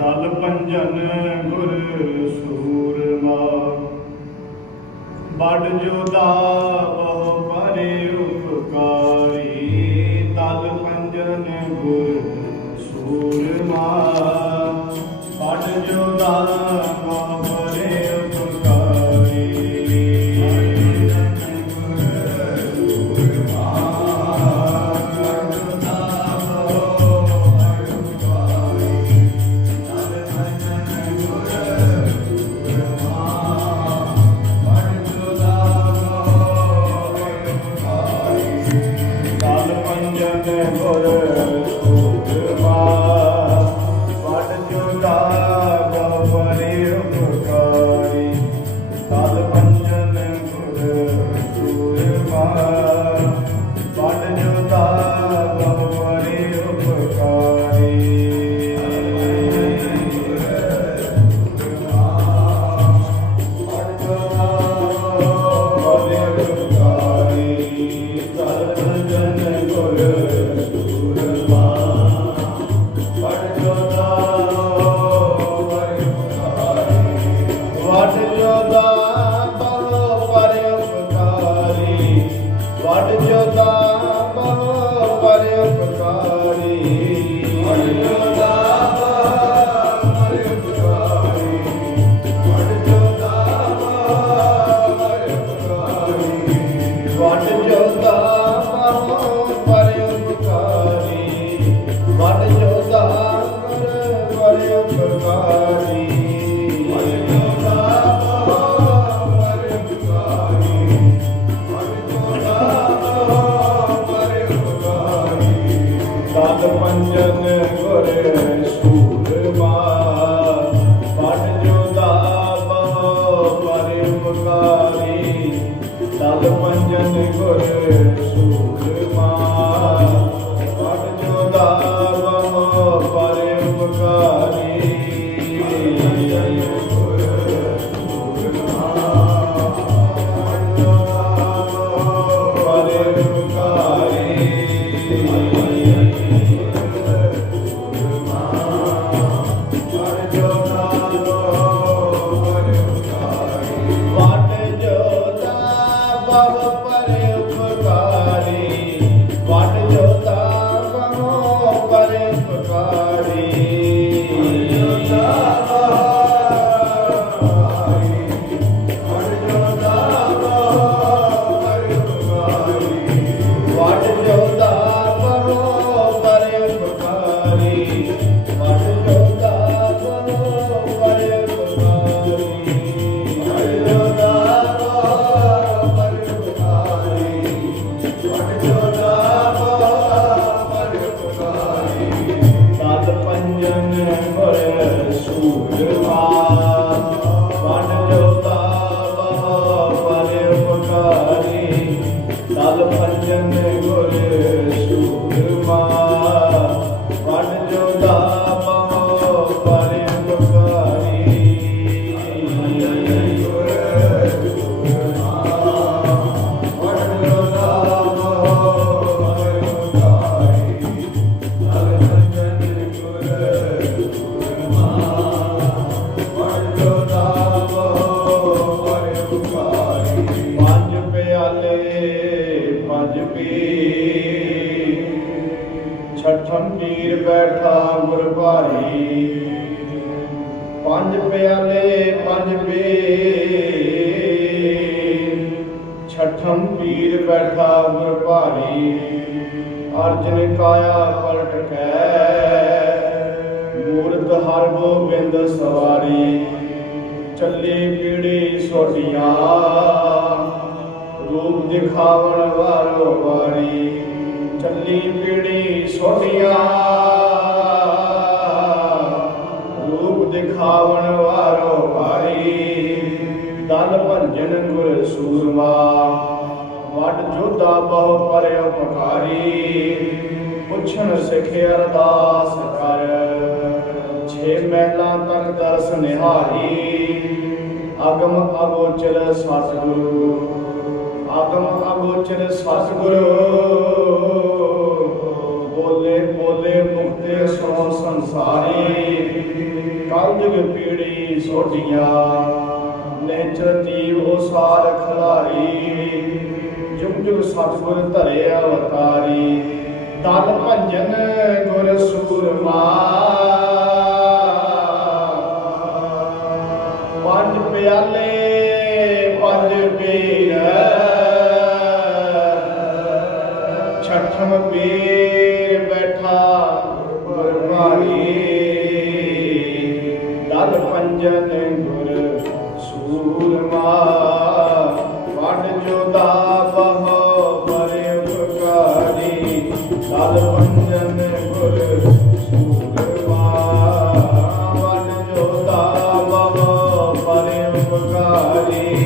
तल पंजन गुर सूरमा बड़ जोदा बहु परे उपकारी। तल पंजन गुर सूरमा बड़ जोदा बहु परे उपकारी। छठम पीर बैठा गुर भारी। पंज प्याले पंज पीर छठम पीर बैठा गुर भारी। अर्जन काया पलट कै मूर्त हर गोबिंद सवारी। चली पीढ़ी सोटियां रूप दिखावन वारो वारी। चली पीढ़ी सोटियां रूप दिखावन वारो वारी। दल भंजन गुर सूरमा वड जोधा बहु पर उपकारी। पुछन सिख अरदास कर छे महलां तक दर्श निहारी। अगम अगोचर सतगुरु आगम अगोचर सतगुरु बोले बोले मुक्ते सो संसारी। ਜਗ ਜਗ ਪੀੜੀ ਸੋਢੀਆਂ ਨੇਚਰ ਜੀਵ ਉਸਾਰ ਖਲਾਰੀ ਜੁਗ ਜੁਗ ਸਤਿਗੁਰ ਧਰੇ ਅਵਤਾਰੀ ਦਲ ਭੰਜਨ ਗੁਰ ਸੂਰਮਾ ਪੰਜ ਪਿਆਲੇ ਪੰਜ ਪੀਰ ਛਠਮ ਪੀਰ ਬੈਠਾ ਗੁਰਮਾਰੀ ਦਲ ਪੰਜਨ ਗੁਰ ਸੂਰਮਾ ਵੱਡ ਜੋਦਾ ਬਹੁ ਬਰੇ ਉਪਕਾਰੀ ਦਲ ਪੰਜਨ ਗੁਰ ਸੂਰਮਾ ਵੱਡ ਜੋਦਾ ਬਹੁ ਬਰੇ ਉਪਕਾਰੀ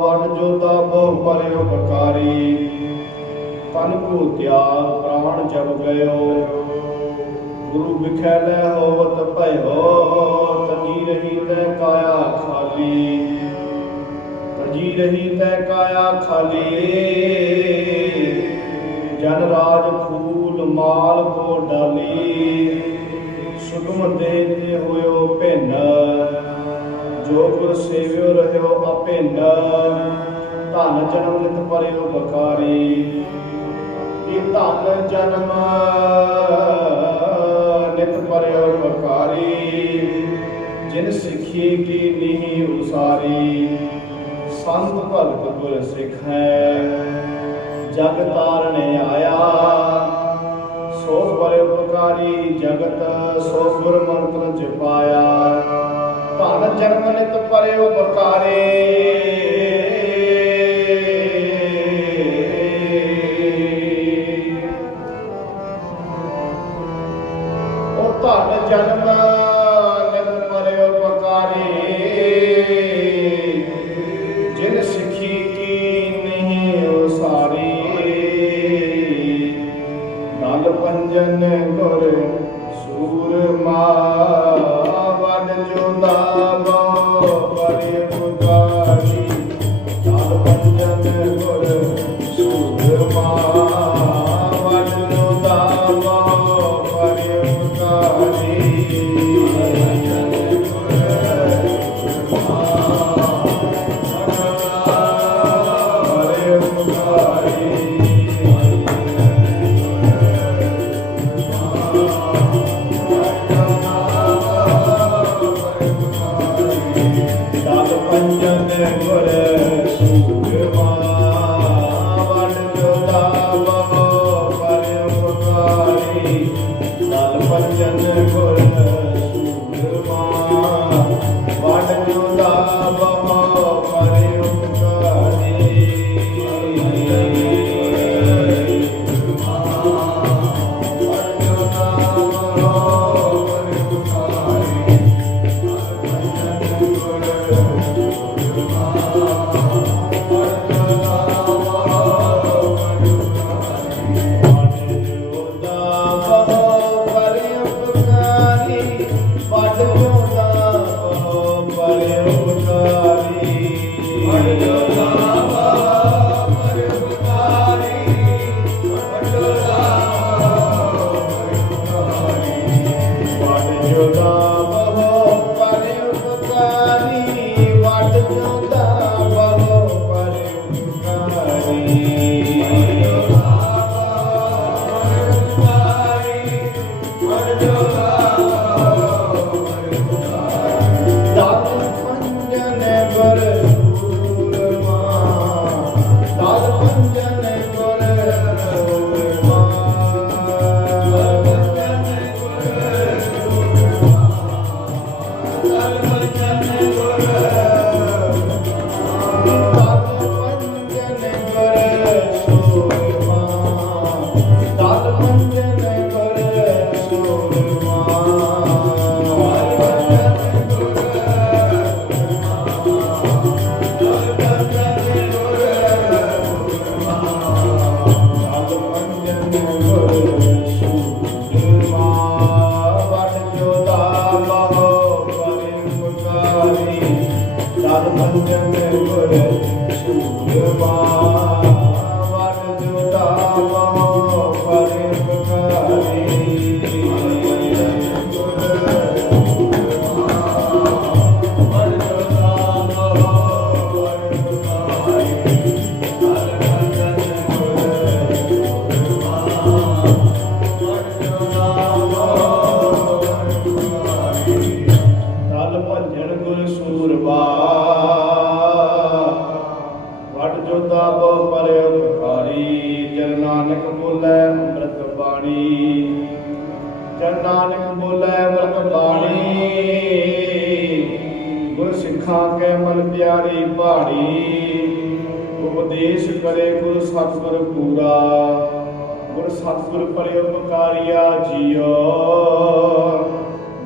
ਵਡ ਜੋਤਾ ਬਹੁ ਪਰਿਓ ਬਕਾਰੀ ਤਨ ਕੋ ਤਿਆਗ ਪ੍ਰਾਣ ਜਬ ਗਇਓ ਗੁਰੂ ਬਿਖੈ ਲੈ ਹੋਵਤ ਭਇਓ ਤਜੀ ਰਹੀ ਤੈ ਕਾਇਆ ਖਾਲੀ ਤਜੀ ਰਹੀ ਤੈ ਕਾਇਆ ਖਾਲੀ ਜਨ ਰਾਜ ਫੂਲ ਮਾਲ ਕੋ ਡਾਲੀ ਸੁਗਮ ਦੇ ਤੇ ਹੋਇਓ ਭਿੰਨ ਜੋ ਗੁਰ ਸੇਵਿਓ ਰਹਿਓ ਅਭਿੰਨ ਧਨ ਜਨਮ ਨਿਤ ਪਰਿਓ ਬਕਾਰੀ ਇਹ ਧਨ ਜਨਮ ਨਿਤ ਪਰਿਓ ਬਕਾਰੀ ਜਿਨ ਸਿੱਖੀ ਕੀ ਨੀਹੀ ਉਸਾਰੀ ਸੰਤ ਭਗਤ ਗੁਰ ਸਿੱਖ ਹੈ ਜਗ ਤਾਰਨੇ ਆਇਆ ਸੋ ਪਰਿ ਉਪਕਾਰੀ ਜਗਤ ਸੋ ਗੁਰ ਮੰਤਰ ਜਪਾਇਆ ਧਨ ਜਨਮ ਨਿਤ ਪਰਿ ਉਪਕਾਰੀ ਉਹ ਧਨ ਜਨਮ ਨਿਤ ਪਰਿ ਉਪਕਾਰੀ ਜਿਨ ਸਿੱਖੀ ਕੀ ਨਹੀਂ ਉਸਾਰੀ ਨਲ ਪੰਜਨ ਗੁਰ ਸੂਰਮਾ ਵਡ ਜੋਦਾ ਬਹੁ ਪਰਿ ਉਪਕਾਰੀ ਨਲ ਪੰਜਨ ਗੁਰ ਸੂਰਮਾ ਵਡ ਜੋਦਾ ਬਹੁ ਪਰਿ ਉਪਕਾਰੀ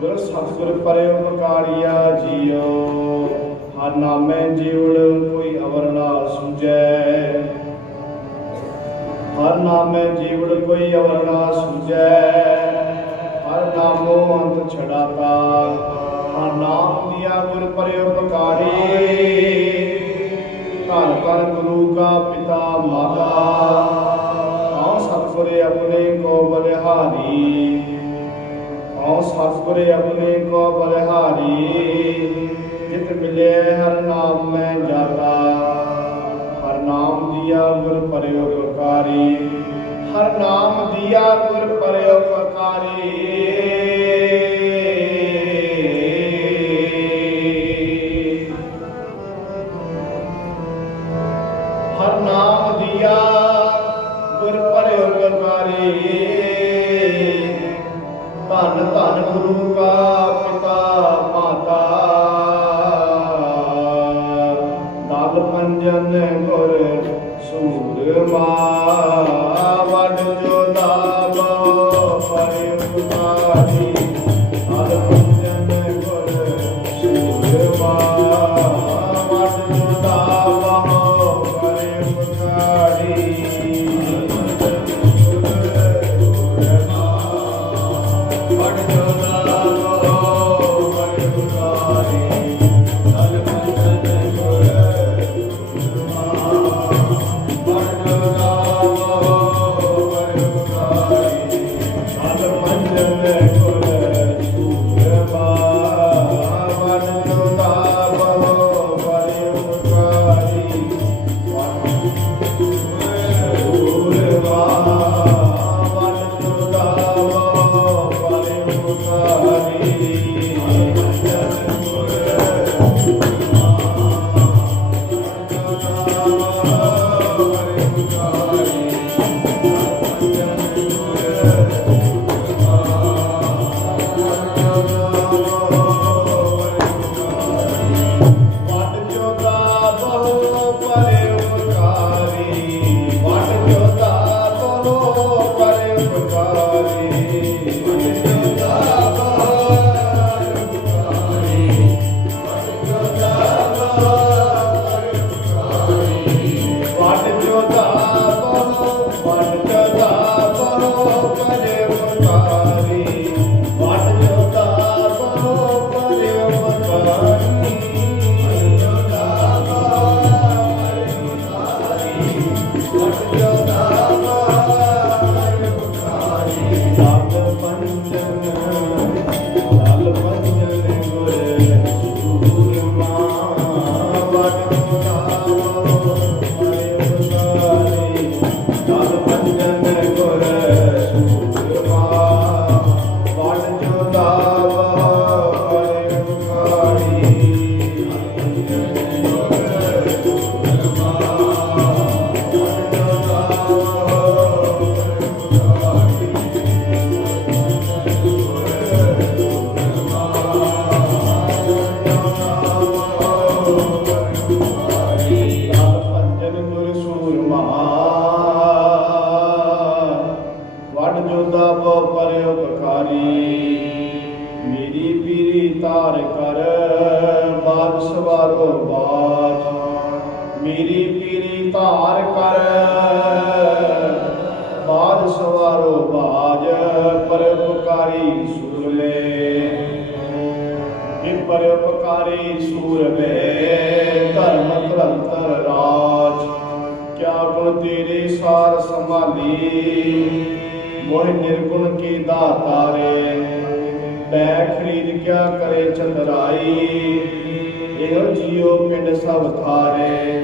ਗੁਰ ਸਤਿਗੁਰ ਪਰੇ ਉਪਕਾਰੀਆ ਜੀਓ। ਹਰ ਨਾਮੈ ਜੀਵੜ ਕੋਈ ਅਵਰ ਨਾ ਸੁਝੈ। ਹਰ ਨਾਮੈ ਜੀਵੜ ਕੋਈ ਅਵਰ ਨਾ ਸੁਝੈ। ਹਰ ਨਾਮੋ ਅੰਤ ਛੜਾਤਾ। ਹਰ ਨਾਮ ਦਿਆ ਗੁਰ ਪਰੇ ਉਪਕਾਰੀ। ਧੰਨ ਧੰਨ ਗੁਰੂ ਕਾ ਪਿਤਾ ਮਾਤਾ। ਹਉ ਸਤਿਗੁਰ ਆਪਣੇ ਕੋ ਬਲਿਹਾਰੀ। ਹਉ ਸਤਿਗੁਰ ਆਪਣੇ ਕੋ ਬਲਿਹਾਰੀ। ਜਿਤ ਮਿਲੇ ਹਰ ਨਾਮ ਮੈਂ ਜਾਤਾ। ਹਰ ਨਾਮ ਦਿਆ ਗੁਰ ਪਰੇ ਉਪਕਾਰੀ। ਹਰ ਨਾਮ ਦਿਆ ਗੁਰ ਪਰੇ ਉਪਕਾਰੀ। ਹਰ ਨਾਮ ਦਿਆ ਗੁਰ ਪਰੇ ਉਪਕਾਰੀ। ਧੰਨ ਧੰਨ ਗੁਰੂ ਕਾ ਪਿਤਾ ਮਾਤਾ। ਦਲ ਪੰਜਨ ਗੁਰ ਸੂਰਮਾ। ਵਡ ਜੋਦਾ ਬਹੁ ਪਰੇ ਉਪਕਾਰੀ। ਦਲ ਪੰਜਨ ਗੁਰ ਸੂਰਮਾ। ਵਡ ਜੋਦਾ ਬਹੁ ਪਰੇ ਉਪਕਾਰੀ। ਮੇਰੀ ਪੀਰੀ ਧਾਰ ਕਰ ਬਾਜ ਸਵਾਰੋ ਬਾਜ ਪਰਉਪਕਾਰੀ ਸੂਰਮੇ ਇਹ ਪਰਉਪਕਾਰੀ ਸੂਰਮੇ ਧਰਮ ਧਰੰਤਰ ਰਾਜ ਕਿਆ ਗੁਣ ਤੇਰੇ ਸਾਰ ਸੰਭਾਲੀ ਮੋਹ ਨਿਰਗੁਣ ਕੀ ਦਾਤਾਰੇ ਬੈ ਖਰੀਦ ਕਿਆ ਕਰੇ ਚੰਦਰਾਈ ਇਹੋ ਜੀਓ ਪਿੰਡ ਸਭ ਥਾਰੇ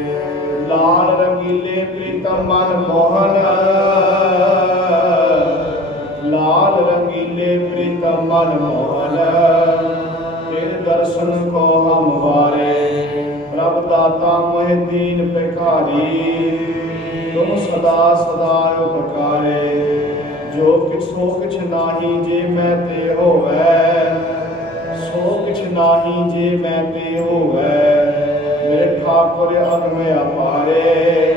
ਲਾਲ ਰੰਗੀਲੇ ਪ੍ਰੀਤਮ ਮਨ ਮੋਹਨ ਲਾਲ ਰੰਗੀਲੇ ਪ੍ਰੀਤਮ ਮਨ ਮੋਹਨ ਤੇਰੇ ਦਰਸ਼ਨ ਕੋ ਹਮ ਵਾਰੇ ਪ੍ਰਭ ਦਾਤਾ ਮੋਹਿ ਦੀਨ ਭਿਖਾਰੀ ਤੁਮ ਸਦਾ ਸਦਾ ਉਪਕਾਰੇ ਜੋ ਕਿਛ ਸੋ ਕਿਛ ਨਾਹੀ ਜੇ ਮੈਂ ਤੇ ਹੋਵੈ ਸੋ ਕਿਛ ਨਾਹੀ ਜੇ ਮੈਂ ਤੇ ਹੋਵੈ ਮੇਰੇ ਠਾਕੁਰ ਅਗਮਿ ਅਪਾਰੇ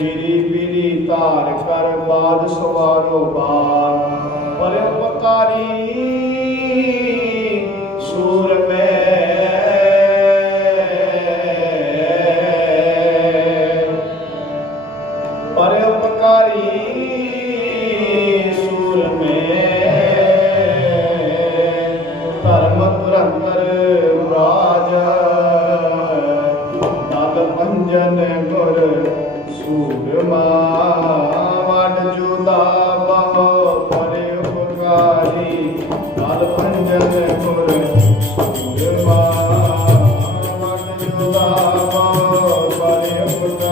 ਮੇਰੀ ਪੀਰੀ ਧਾਰ ਕਰ ਬਾਦ ਸਵਾਰੋ ਬਾਰ ਪਰਉਪਕਾਰੀ सूरमा वाट जुदा बहो परे उपकारी काल पंजन गुर सूरमा वाट जुदा बहो परे उपकारी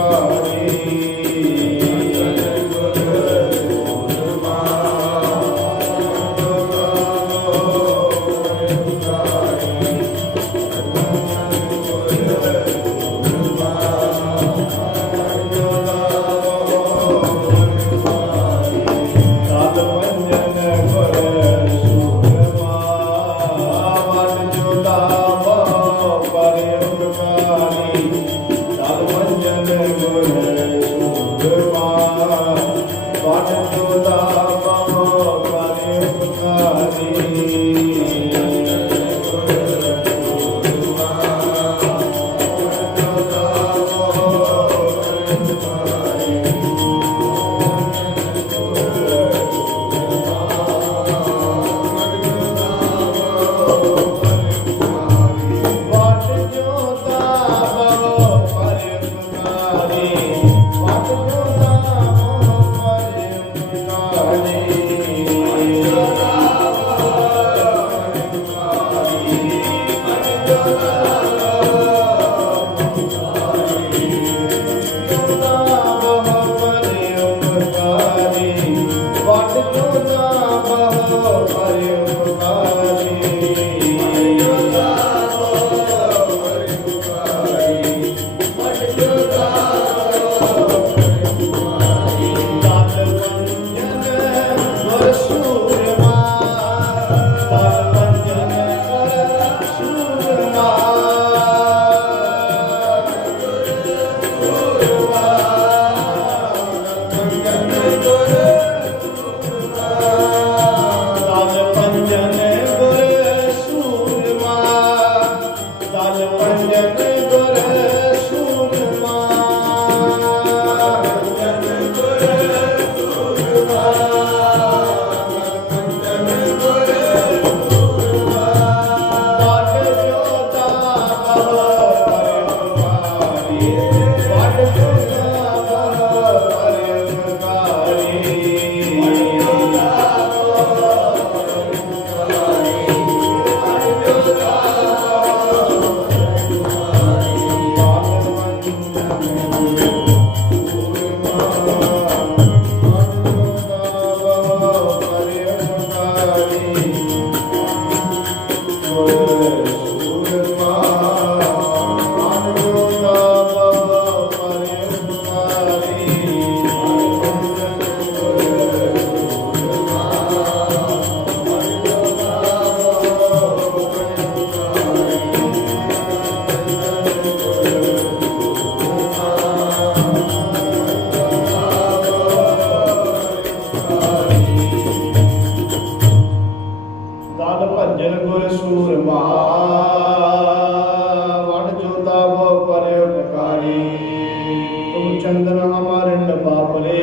चंदन हम अरण्य बापरे,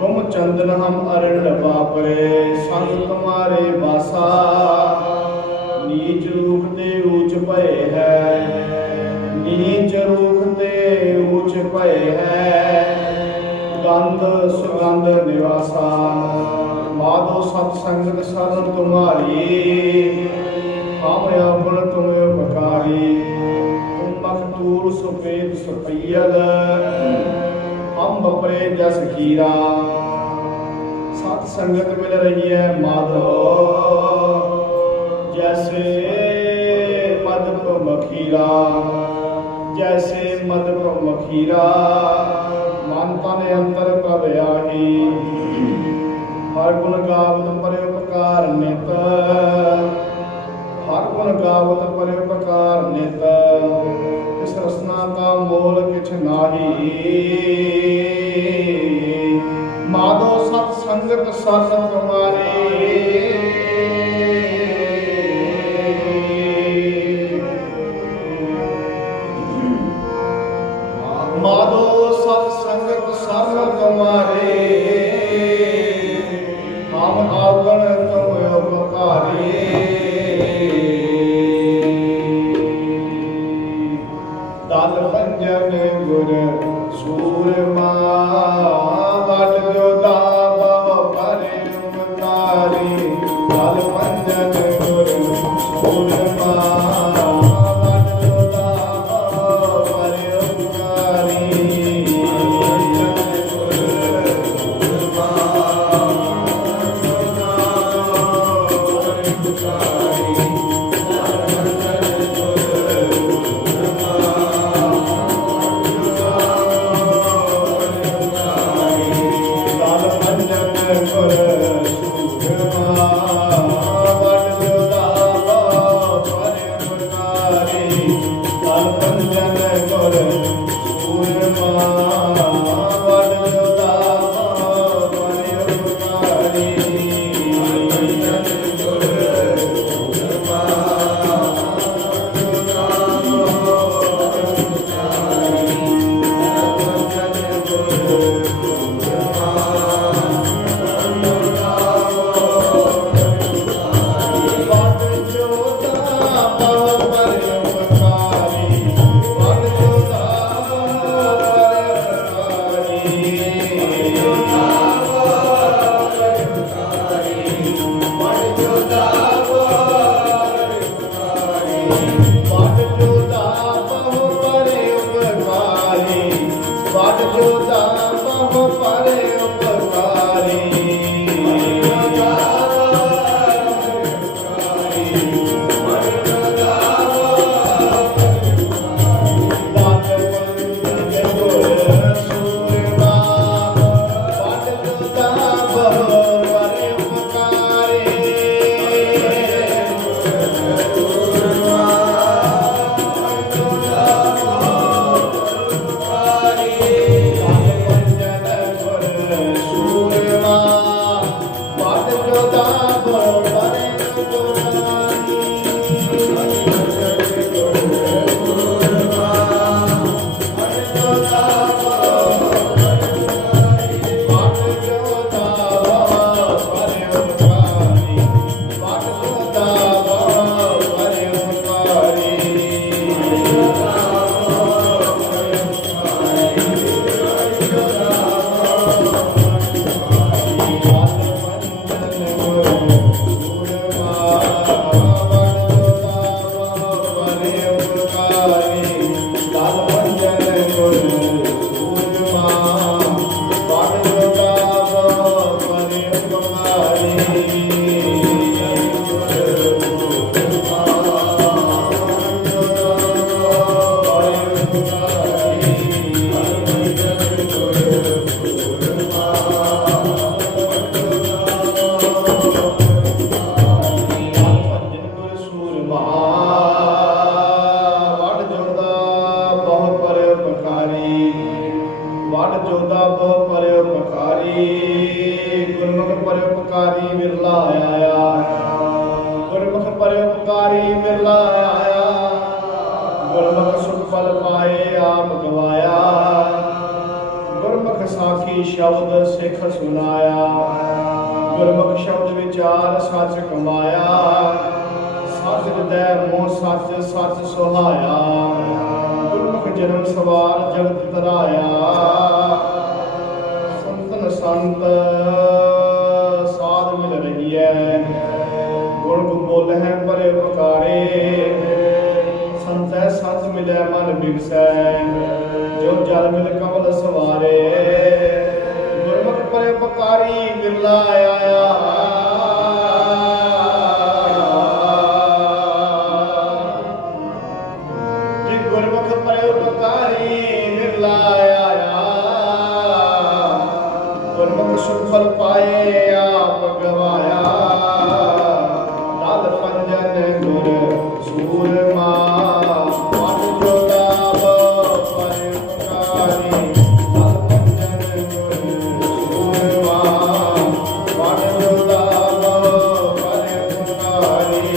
तुम चंदन हम अरण्य बापरे, संग तुम्हारे बासा, नीच रूप ते ऊंच भय है, नीच रूप ते ऊंच भय है, गंध सुगंध निवासा, माधो सत्संगत शरण तुम्हारी, हम अपन तुम्हें उपकारी, मखतूर सुपेद सुपैयद, हम बपरे जस खीरा, सत संगत मिल रही है माधो, जैसे मधुप मखीरा, जैसे मधुप मखीरा, मन तन अंतर प्रभ आही, हर गुण गावत परे उपकार नित, हर गुण गावत परे उपकार नित, इस रसना का मोल किछ नाही, माधो सत संगत शरण तुम्हारी, माधो सत संगत शरण तुम्हारे, हम आवगण तुम उपकारी, दल पंजन ਵਾਟ ਜੋਦਾ ਬਹੁ ਪਰੇ ਉਪਕਾਰੀ, ਵਾਟ ਜੋਦਾ ਬਹੁ ਪਰੇ ਉਪਕਾਰੀ। ਗੁਰਮੁਖ ਪਰਉਪਕਾਰੀ ਵਿਰਲਾ ਆਇਆ, ਗੁਰਮੁਖ ਪਰਉਪਕਾਰੀ ਵਿਰਲਾ ਆਇਆ। ਗੁਰਮੁਖ ਸੁਖ ਫਲ ਪਾਏ ਆਪ ਗਵਾਇਆ, ਗੁਰਮੁਖ ਸਾਖੀ ਸ਼ਬਦ ਸਿੱਖ ਸੁਨਾਇਆ। ਗੁਰਮੁਖ ਸ਼ਬਦ ਵਿਚਾਰ ਸੱਚ ਕਮਾਇਆ, ਸੱਚ ਹਿਰਦੈ ਮੋਹ ਸੱਚ ਸੱਚ ਸੁਹਾਇਆ। ਗੁਰਮੁਖ ਜਨਮ ਸਵਾਰ ਜਗਤ ਤਰਾਇਆ, ਸੰਤ ਸਾਧ ਮਿਲ ਰਹੀ ਹੈ। ਗੁਣ ਬੋਲ ਹੈ ਪਰੇ ਉਪਕਾਰੇ, ਸੰਤੈ ਸਤ ਮਿਲੈ ਮਨ ਬਿਗਸੈ। ਜੋ ਜਲ ਮਿਲ ਕਮਲ ਸਵਾਰੇ, ਗੁਰਮੁਖ ਪਰੇ ਉਪਕਾਰੀ ਵਿਰਲਾ ਆਇਆ। ਜੀ ਗੁਰਮੁਖ ਪਰੇ ਉਪਕਾਰੀ ਵਿਰਲਾ ਆਇਆ, ਗੁਰਮੁਖ ਸੁਖ ਫਲ ਪਾਏ ਆਪ ਗਵਾਇਆ। ਤਦ ਪੰਜਨ ਗੁਰ ਸੂਰਮਾ, ਵਾਟ ਜੋਦਾ ਬਹੁ ਪਰੇ ਉਪਕਾਰੀ। ਤਦ ਪੰਜਨ ਗੁਰ ਸੂਰਮਾ, ਵਾਟ ਜੋਦਾ ਬਹੁ ਪਰੇ ਉਪਕਾਰੀ।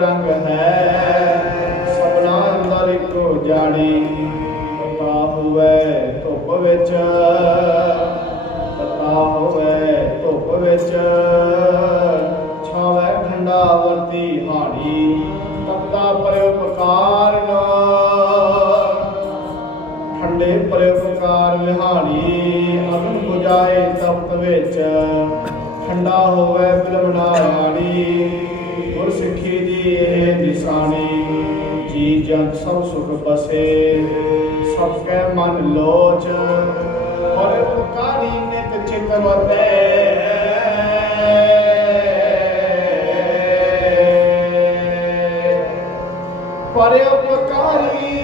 रंग है, सबना अंदर इको जाड़ी। पता होवे धुप विच, पता होवे धुप विच, छावे ठंडा वरती हाड़ी। तपता परोपकार न, ठंडे परोपकार विहाड़ी। अगन बुझाए तपत विच, ठंडा होवे बिलवना हाड़ी। गुर सिੱਖੀ दी ਇਹ निशानी, जी जंत सब सुख बसे, सबके मन लोच। परोपकारी नित चित वते, परोपकारी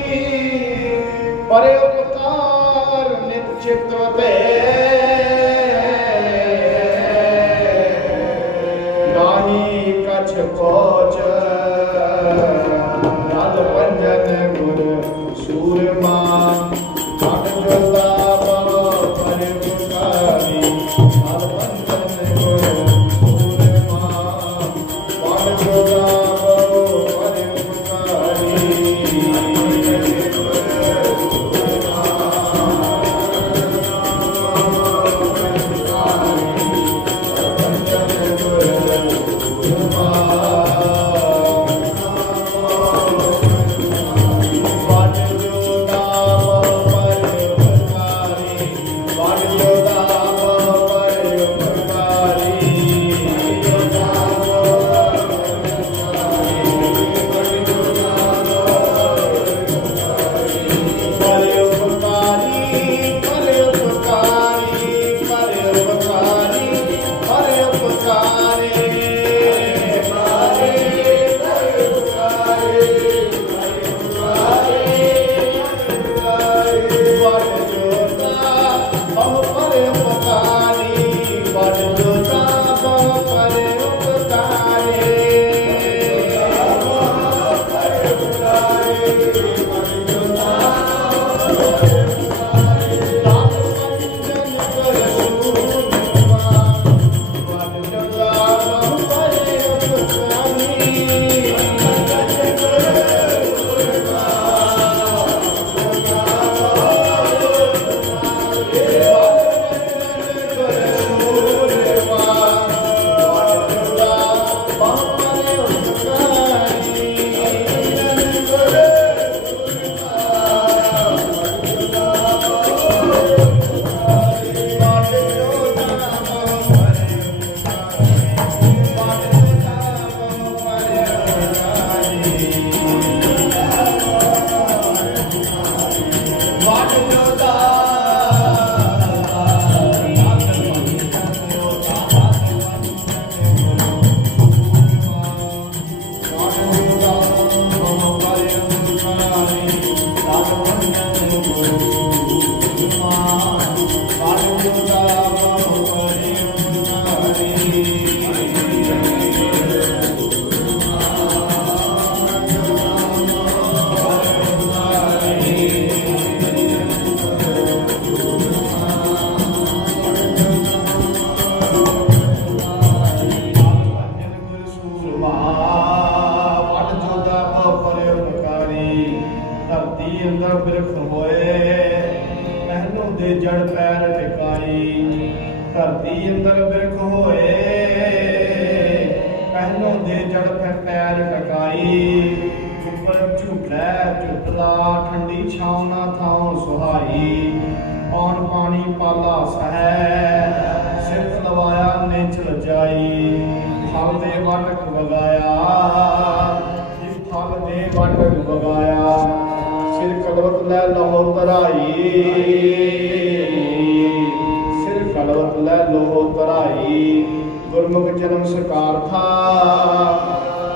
परोपकार नित चित वते। नाही कछ कोच, राज पंजन गुर सूरमा। घट जोता बलो परोपकारी, राज पंजन गुर सूरमा। घट जोता बलो परोपकारी। धरती अंदर बिरख होए, पहलों दे जड़ पैर टकाई। ऊपर झूठै झुटला, ठंडी छाँव ना थाओ सुहाई। पौन पानी पाला सह, सिर लवाया नेचल जाई। थल दे वाटक वगाया, थल दे वाटक वगाया। सिर कलवत लै लहो तराई, कलवत लै लोहो तराई। गुरमुख जन्म सकार था,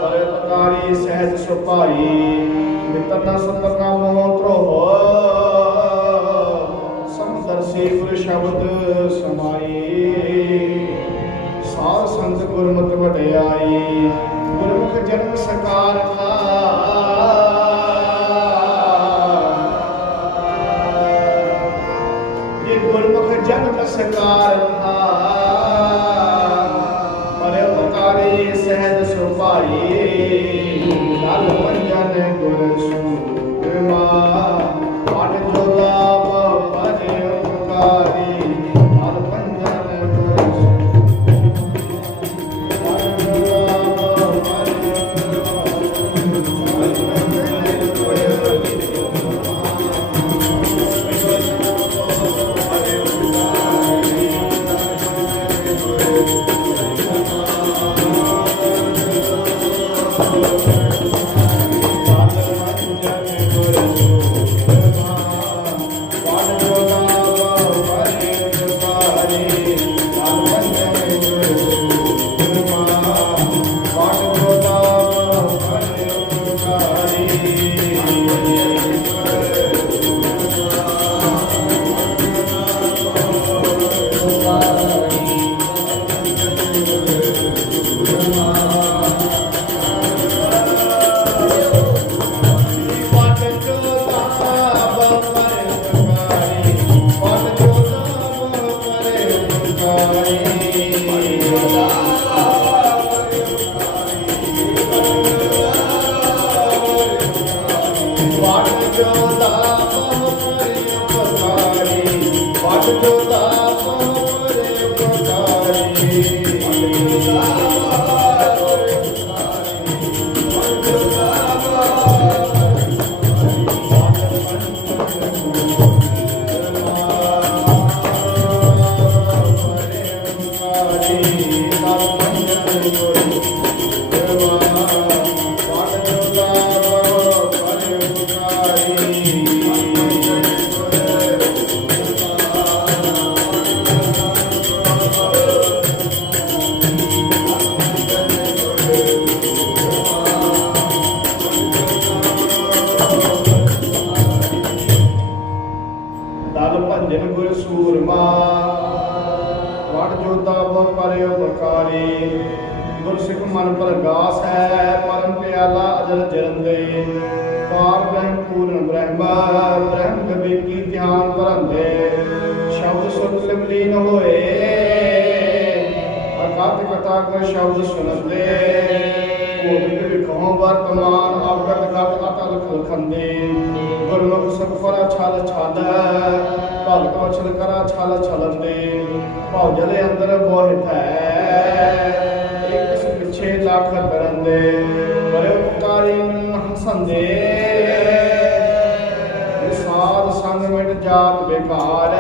परोपकारी सहज सुभाई। मित्र न सतर न मोह द्रोह, समदर्शी गुर शब्द समाई। साध संत गुरमत वड्याई, गुरमुख जन्म सकार था। गुरमुख जन्म सकार था, परोपकारी सहज सुभाई। ਦਲ ਭੰਜਨ ਗੁਰ ਸੂਰਮਾ ਵਡ ਜੋਤਾ ਬਹੁ ਪਰਿਓ ਬਕਾਰੀ ਗੁਰਸਿੱਖ ਮਨ ਪ੍ਰਗਾਸ ਹੈ ਪਰਮ ਪਿਆਲਾ ਅਜਲ ਜਰੰਦੇ ਪਾਰ ਬ੍ਰਹਮ ਪੂਰਨ ਬ੍ਰਹਮ ਵਿਵੇਕੀ ਧਿਆਨ ਧਰੰਦੇ ਸ਼ਬਦ ਸੁਣ ਲਿਵਲੀਨ ਹੋਏ ਅਕਥ ਕਥਾ ਕੋ ਸ਼ਬਦ ਸੁਣਦੇ ਭੂਤ ਵਿਖੋ ਵਰਤਮਾਨ ਆਪਕਤ ਗਤ ਅਤਲ ਖਲਖੰਦੇ ਗੁਰਮੁਖ ਸਤਿ ਛਲ ਛਲ ਭਗਤ ਵਚਨ ਕਰਾ ਛਲ ਛਲੰਦੇ ਭਉ ਜਲੇ ਅੰਦਰ ਬੋਹਿਤ ਹੈ ਇੱਕ ਸ ਪਿਛੇ ਲੱਖ ਕਰੰਦੇ ਬੜੇ ਉਪਕਾਰੀ ਹੰਸੰਦੇ ਸਾਧ ਸੰਗ ਮਿਟ ਜਾਤ ਬੇਕਾਰ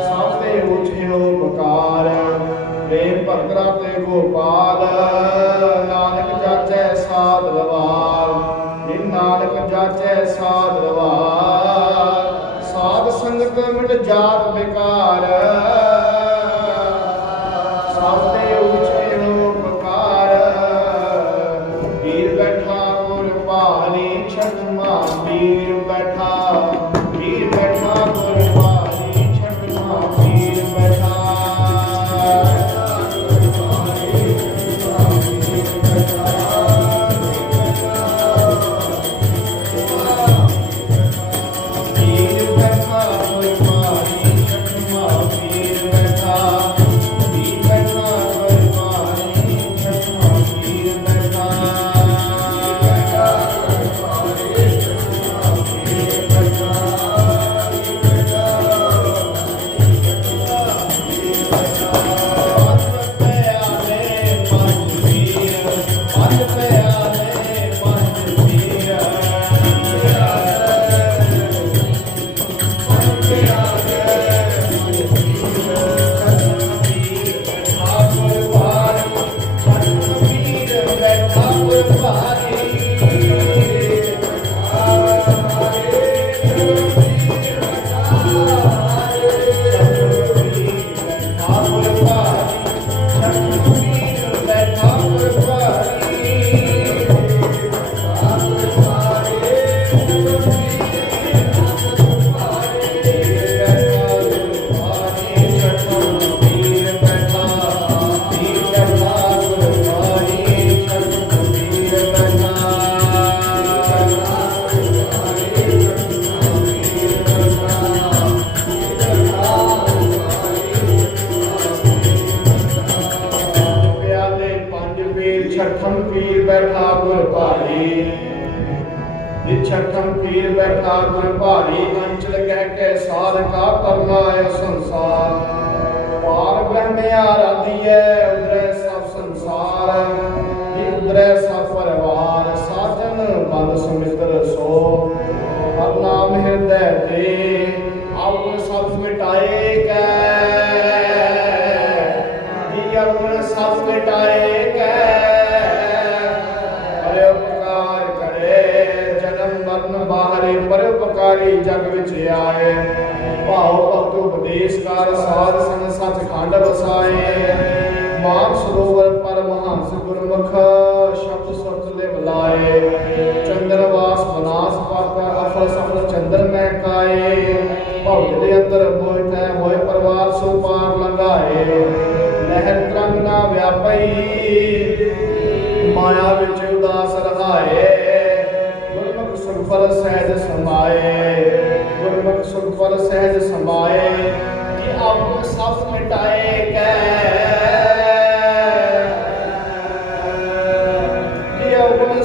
ਸਭ ਤੇ ਉਚਿਓ ਬਕਾਰ ਪ੍ਰੇਮ ਭਗਤ ਰਾਤੇ ਗੋਪਾਲ ਨਾਨਕ ਜਾਚੈ ਸਾਧ ਰਵਾਲ ਨਾਨਕ ਜਾਚੈ ਸਾਧ ਰਵਾਲ ਸਾਧ ਸੰਗਤ ਮਿਟ ਜਾਤ ਬੇਕਾਰ ਸਭ ਤੇ ਉਚੇ ਹੋ ਬਕਾਰ ਵੀਰ ਬੈਠਾ ਗੁਰ ਭਾਲੀ ਛਠਮਾ ਵੀਰ ਬੈਠਾ ਗੁਰ ਭਾਲੀ ਛਠਮਾ ਵੀਰ ਬੈਠਾ ਛਠਮ ਪੀਰ ਬੈਠਾ ਗੁਰ ਭਾਰੀ ਛਠਮ ਪੀਰ ਬੈਠਾ ਗੁਰ ਭਾਰੀ ਅੰਚਲ ਕਹਿ ਕੇ ਸਾਧ ਕਾ ਕਰਨਾ ਹੈ ਸੰਸਾਰ ਪਾਰ ਬ੍ਰਹਮ ਆਰਾਧੀਐ ਉਦਰੈ ਸਭ ਸੰਸਾਰ ਉਦਰੈ ਸਭ ਪਰਿਵਾਰ ਸਾਜਨ ਬੰਦ ਸੁਮਿਤਰ ਸੋ ਹਰ ਨਾਮ ਹਿਰਦੈ ਤੇ ਆਪ ਸਭ ਮਿਟਾਏ ਕੈ अवगुण सब मिटाए कै परोपकार करे जन्म मरण बाहरे परोपकारी जग विच आए भाव भक्त उपदेश कर साध संग सचखंड वसाए मान सरोवर पर महांस गुरमुख शब्द सुरत ले बुलाए चंद्रवास बनास पाप अफल सफल चंद्र में काए भवज दे अंदर मोह तै होए परवार सो पार लंघाए लहर तरंग ना व्यापई माया विच उदास रहाए गुरमुख सुखफल सहज समाए गुरमुख सुखफल सहज समाए कि आप सब मिटाए कै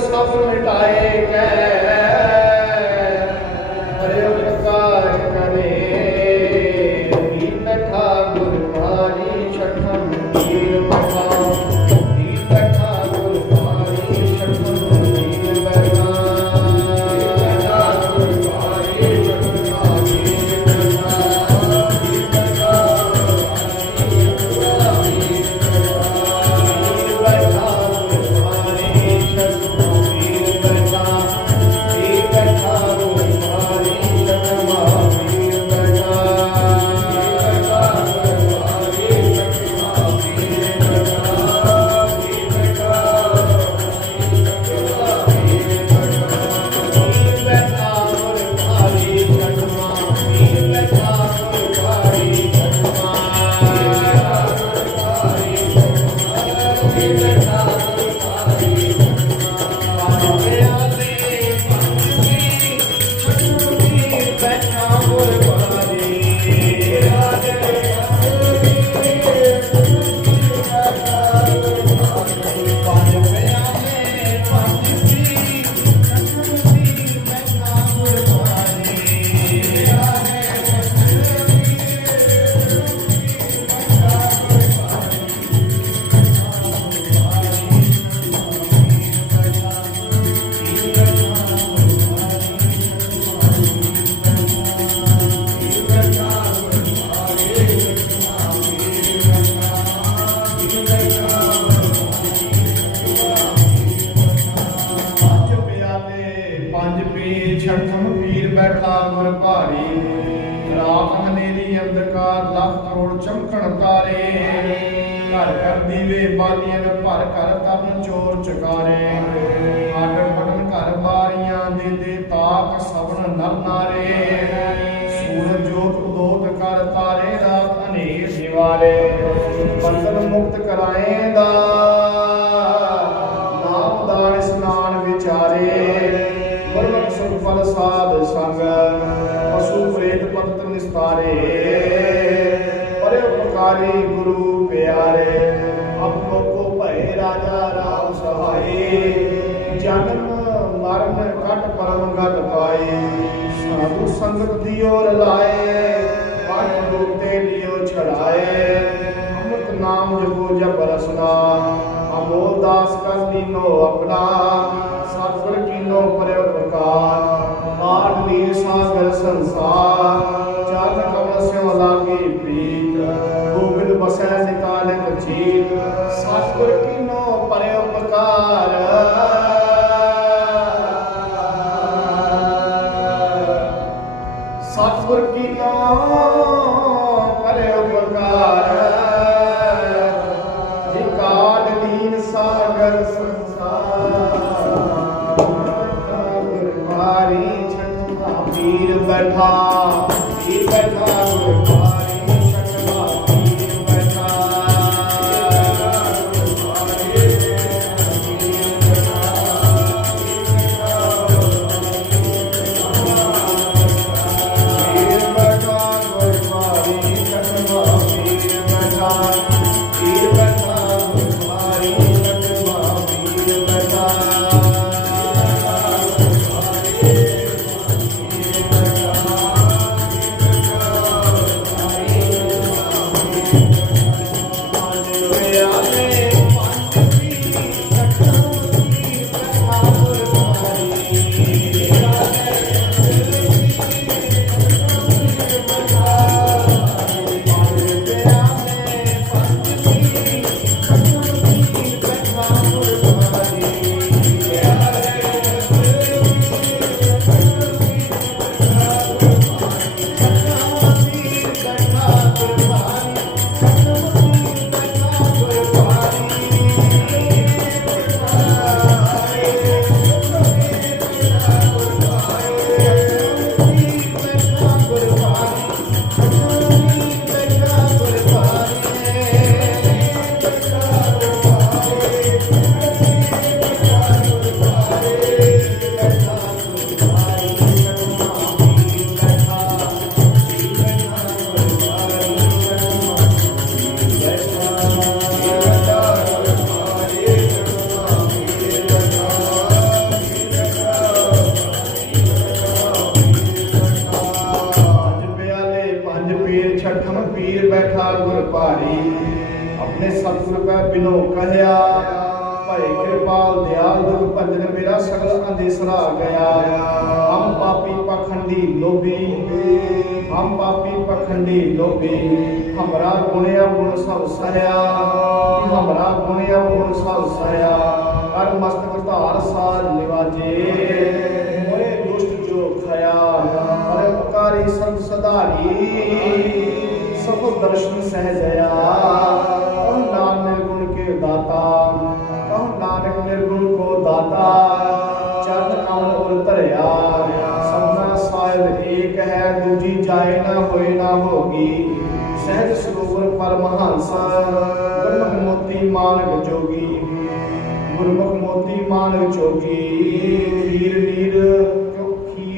सब मिटाए कै परोपकार करे वीर बैठा गुर भारी छठम वीर बैठा वीर बैठा गुर भारी छठम वीर बैठा गुर भारी छठम वीर बैठा वीर बैठा चमकण तारे घर घर दीवे बालियन भर घर तरन चोर चकारे आडन बटन घर बारियां दे ताक सवन नर नारे सूरज जोत उदोत कर तारे रात अनेक निवारे बंधन मुक्त कराएंदा नाम दान स्नान विचारे गुरमुख सुखफल साध संग पशु प्रेत पंत निस्तारे परोपकारी गुरु प्यारे अपनों को भय राजा राम सहाय जन्म मरण कट परम गत पाए साधु संगत दियो लाए पाठ दूते लियो छड़ाए अमृत नाम जपो जप रसना अमोल दास कर दीनो अपना सतगुर कीनो परोपकार आठ नील सागर संसार चल कमल से लागे प्रीत गोविंद बसै निकाले जीत सतगुर कीनो परोपकार सतगुर कीनो परोपकार जिकाल दीन सागर संसार गुर भारी छठमा वीर बैठा वीर बैठा गुर भारी छठमा वीर बैठा गुर भारी वीर बैठा वीर बैठा गुर भारी छठमा वीर बैठा वीर बैठा गुर भारी छठमा वीर बैठा ਸਤਿਗੁਰ ਕੈ ਬਿਨੋ ਕਹਿਆ ਭਏ ਕਿਰਪਾਲ ਦਿਆਲ ਦੁਖ ਭੰਜਨ ਮੇਰਾ ਸਗਲ ਅੰਦੇਸਰਾ ਗਿਆ ਹਮ ਪਾਪੀ ਪਖੰਡੀ ਲੋਭੀ ਹਮ ਪਾਪੀ ਪਖੰਡੀ ਲੋਭੀ ਹਮਰਾ ਗੁਣਿਆ ਗੁਣ ਸਭ ਸਹਿਆ ਹਮਰਾ ਗੁਣਿਆ ਗੁਣ ਸਭ ਸਹਿਆ ਕਰ ਮਸਤਕ ਧਾਰ ਸਾਰ ਨਿਵਾਜੇ ਮੋਏ ਦੁਸ਼ਟ ਜੋ ਖਇਆ ਪਰਉਪਕਾਰੀ ਸਭ ਸਦਾਰੀ ਸਭ ਦਰਸ਼ਨ ਸਹਿਜਇਆ ਕਹੁ ਨਾਨਕ ਨਿਰਗੁਣ ਕੇ ਦਾਤਾ ਕਹੁ ਨਾਨਕ ਨਿਰਗੁਣ ਕੋ ਦਾਤਾ ਚਰਨ ਕਮਲ ਉਰ ਧਰਿਆ ਸਭਨਾ ਸਾਹਿਬ ਏਕ ਹੈ ਦੂਜੀ ਜਾਏ ਨਾ ਹੋਏ ਨਾ ਹੋਗੀ ਸਹਿਜ ਸਰੋਵਰ ਪਰਮਹੰਸ ਗੁਰਮੁਖ ਮੋਤੀ ਮਾਨਕ ਜੋਗੀ ਗੁਰਮੁਖ ਮੋਤੀ ਮਾਨਕ ਜੋਗੀ ਖੀਰ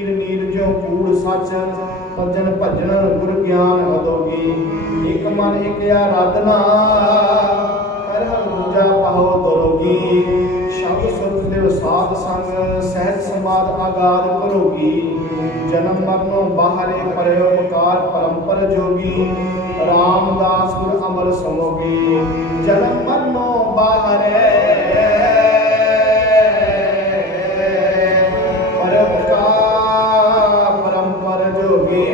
ਨੀਰ ਜੋ ਕੂੜ ਸੱਚ ਭਜਨ ਭਜਨ ਗੁਰ ਗਿਆਨ ਅਦੋਗੀ ਇਕ ਮਨ ਇਕ ਆਰਾਧਨਾ ਹਰ ਹਰ ਦੂਜਾ ਪਾਹੋ ਤੋਗੀ ਸ਼ਬਦ ਸੁਰਤ ਦੇ ਸਾਧ ਸੰਗ ਸਹਿਜ ਸਮਾਦ ਆਗਾਦ ਕਰੋਗੀ ਜਨਮ ਮਰਨੋਂ ਬਾਹਰੇ ਪਰਿਓ ਉਪਕਾਰ ਪਰੰਪਰ ਜੋਗੀ ਰਾਮਦਾਸ ਗੁਰ ਅਮਰ ਸਮੋਗੀ ਜਨਮ ਮਰਨੋਂ ਬਾਹਰੇ ਪੀਰ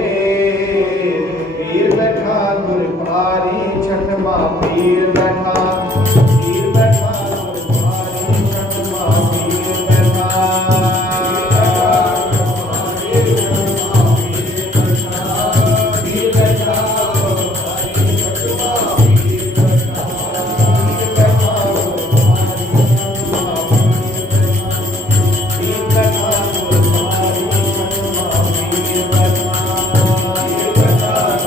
ਬੈਠਾ ਪੀਰ ਬੈਠਾ ਗੁਰਬਾਣੀ ਛੱਡਵਾ ਪੀਰ ਬੈਠਾ ਪੀਰ ਬੈਠਾ ਗੁਰਬਾਣੀ ਛੱਡਵਾ ਪੀਰ ਬੈਠਾ ਪੀਰ ਬੈਠਾ ਗੁਰਬਾਣੀ ਛੱਡਵਾ ਪੀਰ ਬੈਠਾ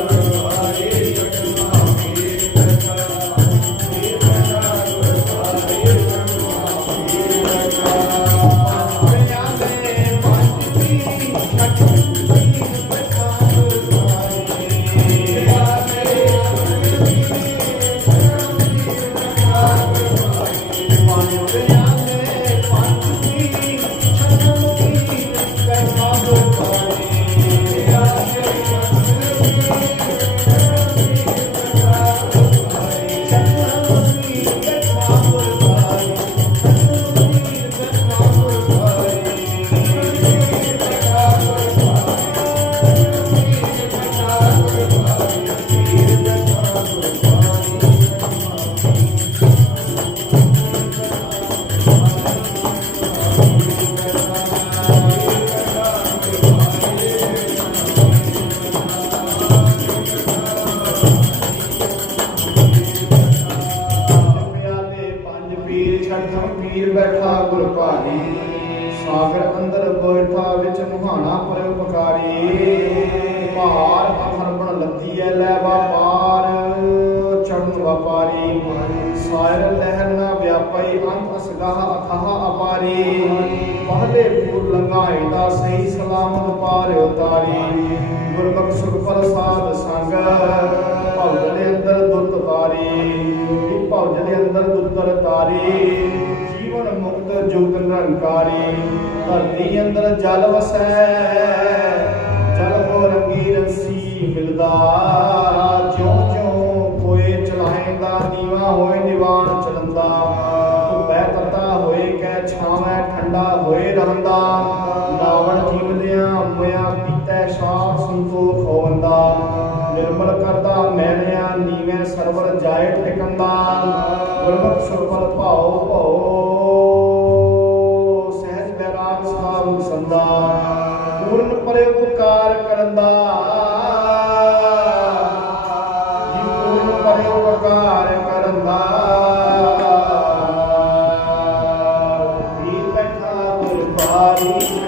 ਗੁਰਬਾਣੀ ਛੱਡਵਾ ਪੀਰ ਬੈਠਾ ਪੀਰ ਬੈਠਾ ਗੁਰਬਾਣੀ ਛੱਡਵਾ ਪੀਰ ਬੈਠਾ ਪੀਰ ਬੈਠਾ ਗੁਰ ਭਾਰੀ ਸਾਗਰ ਅੰਦਰ ਬੈਠਾ ਵਿੱਚ ਮੁਹਾਣਾ ਪਰਉਪਕਾਰੀ ਪਹਾੜ ਪੱਥਰ ਬਣ ਲੱਥੀ ਐ ਲੈ ਵਪਾਰ ਚੜਨ ਵਪਾਰੀ ਸਾਇਰ ਲਹਿਰ ਨਾ ਵਿਆਪਈ ਅੰਤ ਅਸਗਾਹ ਅਥਾਹ ਅਪਾਰੀ ਪਹਲੇ ਪੂਰ ਲੰਘਾਏ ਦਾ ਸਹੀ ਸਲਾਮਤ ਪਾਰ ਉਤਾਰੀ ਗੁਰਮੁਖ ਸੁਖਫਲ ਸਾਧ ਸੰਗ ਭਉ ਦੇ ਅੰਦਰ ਦੁੱਤ ਤਾਰੀ ਭਉ ਦੇ ਅੰਦਰ ਦੁੱਤਰ ਤਾਰੀ ਜੀਵਨ ਮੁਕਤ ਜੁਗਤ ਨਿਰੰਕਾਰੀ ਧਰਤੀ ਅੰਦਰ ਜਲ ਵਸੈ ਜਲ ਕੋ ਰੰਗੀ ਰਸੀ ਮਿਲਦਾ ਜਿਉਂ ਜਿਉਂ ਕੋਏ ਚਲਾਏਂਦਾ ਦੀਵਾ ਹੋਏ ਨਿਵਾਨ ਚਲੰਦਾ ਧੁੱਪੈ ਤਤਾ ਹੋਏ ਕੈ ਛਾਵੈ ਠੰਡਾ ਹੋਏ ਰਹਿੰਦਾ ਨਾਵਣ ਜੀਵਦਿਆਂ ਮੁਆ ਪੀਤੈ ਸਾਫ ਸੰਤੋਖ ਹੋਵੰਦਾ ਨਿਰਮਲ ਕਰਦਾ ਮੈਲਿਆ ਨੀਵੇਂ ਸਰਵਰ ਜਾਏ ਟਿਕੰਦਾ ਗੁਰਮੁਖ ਸੁਰਫਲ ਭਾਉ ਭਉ ਸਹਿਜ ਬੈਰਾਗ ਸਾਧ ਸੰਦਾ ਪੂਰਨ ਪਰੇ ਉਪਕਾਰ ਕਰੰਦਾ ਜੀ ਪੂਰਨ ਪਰੇ ਉਪਕਾਰ ਕਰੰਦਾ ਪੀਰ ਬੈਠਾ ਗੁਰਬਾਣੀ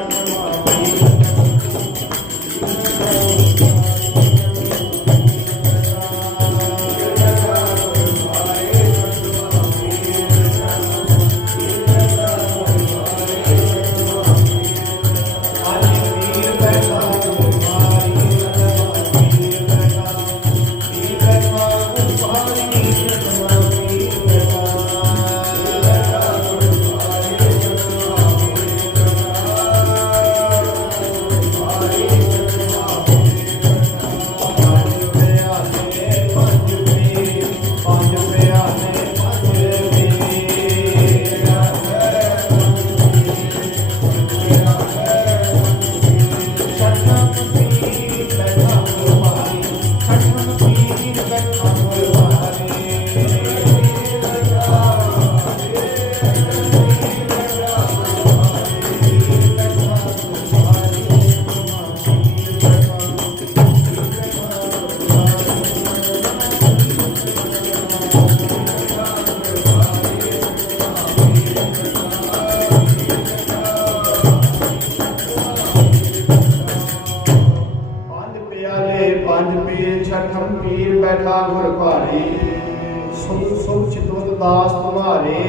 सुरत दास तुम्हारे,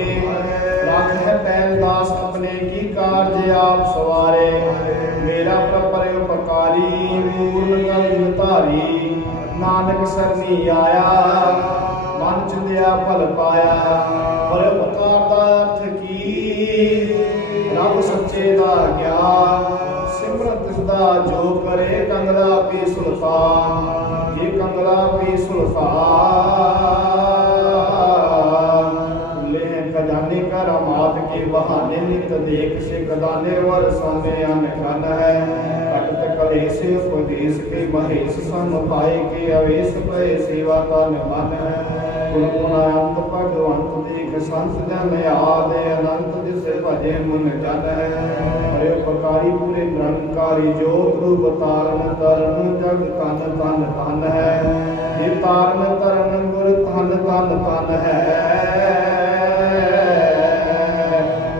राख है पैल दास अपने की कार्य आप सवारे। मेरा प्रपर उपकारी पूर्ण कल धारी, नानक सरनी आया मन चिंदिया फल पाया। पर उपकार का अर्थ की रब सच्चे दा ज्ञान, सिमरत तिसदा जो करे कंगला पी सुल्तान। ये कंगला पी सुल्तान ले खजाने का रामात के बहाने, नित देख से कदाने वर सोने अनखन है। कटत कले से उपदेश के महेश सम पाए के, अवेश पे सेवा का मन है। गुण गुणांत भगवंत देख संत जन याद, अनंत जिसे भजे मुन जन है। अरे उपकारी पूरे निरंकारी जोत रूप तारण तरण, जग तन तन तन है। ये तारण तरण गुर तन तन तन है।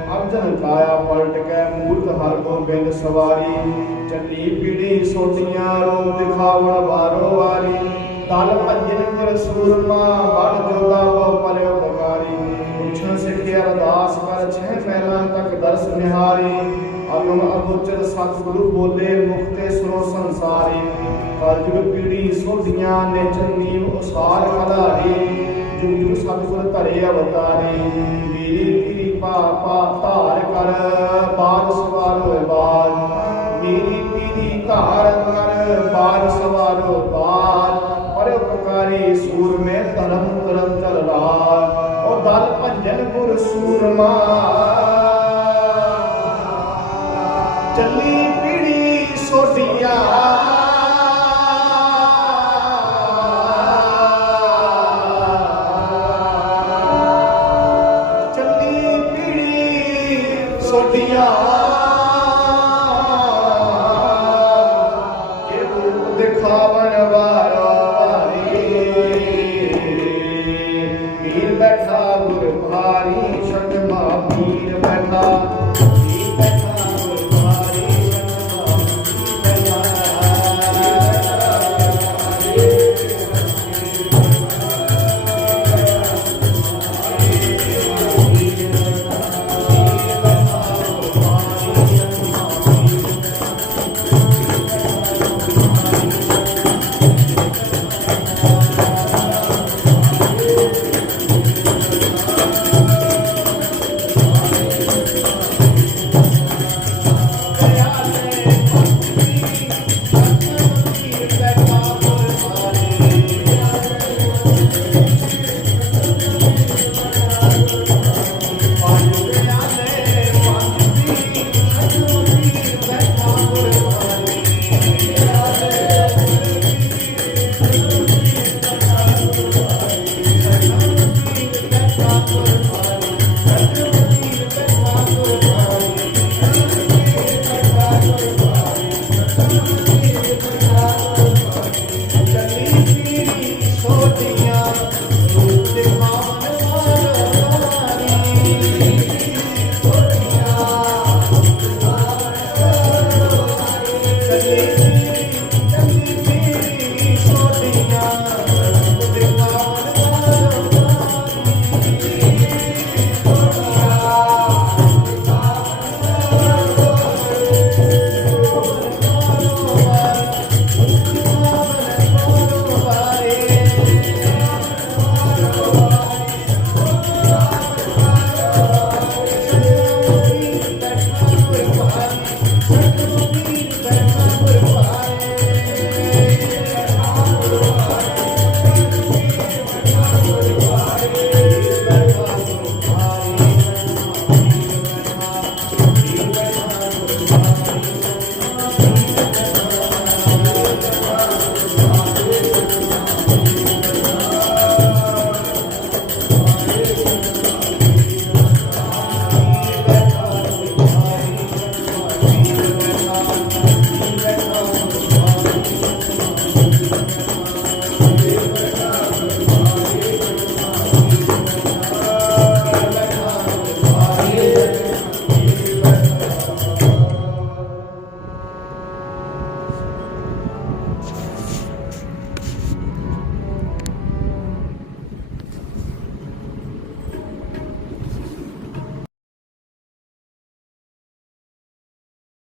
अब जन काया पलट के मूर्त हर गोबिंद सवारी, चली पीढ़ी सोटियां रूप दिखावण वारो वारी। दल भजन कर सूरमा बड़ जोधा बहु परे उपकारी, पूछन सिखे अरदास कर छह महला तक दर्श निहारी। अगम अगोचर सतगुरु बोले मुक्ते सुनो संसारी, कलयुग पीढ़ी सोधियां ने चंदीव उसार खलारी। जुग जुग सतगुर धरे अवतारी, मेरी कृपा पा धार कर बाज सवारो बाज। मेरी पीढ़ी धार कर बाज सवारो बाज। पर उपकारी सूर में धर्म धर्म चल रहा, और दल भंजन गुर सूरमा। चली पीढ़ी सोटिया चली पीढ़ी सोटिया, के रूप दिखावन वारो वारी। मीर बैठा गुर भारी, शर्मा मीर बैठा। Thank you.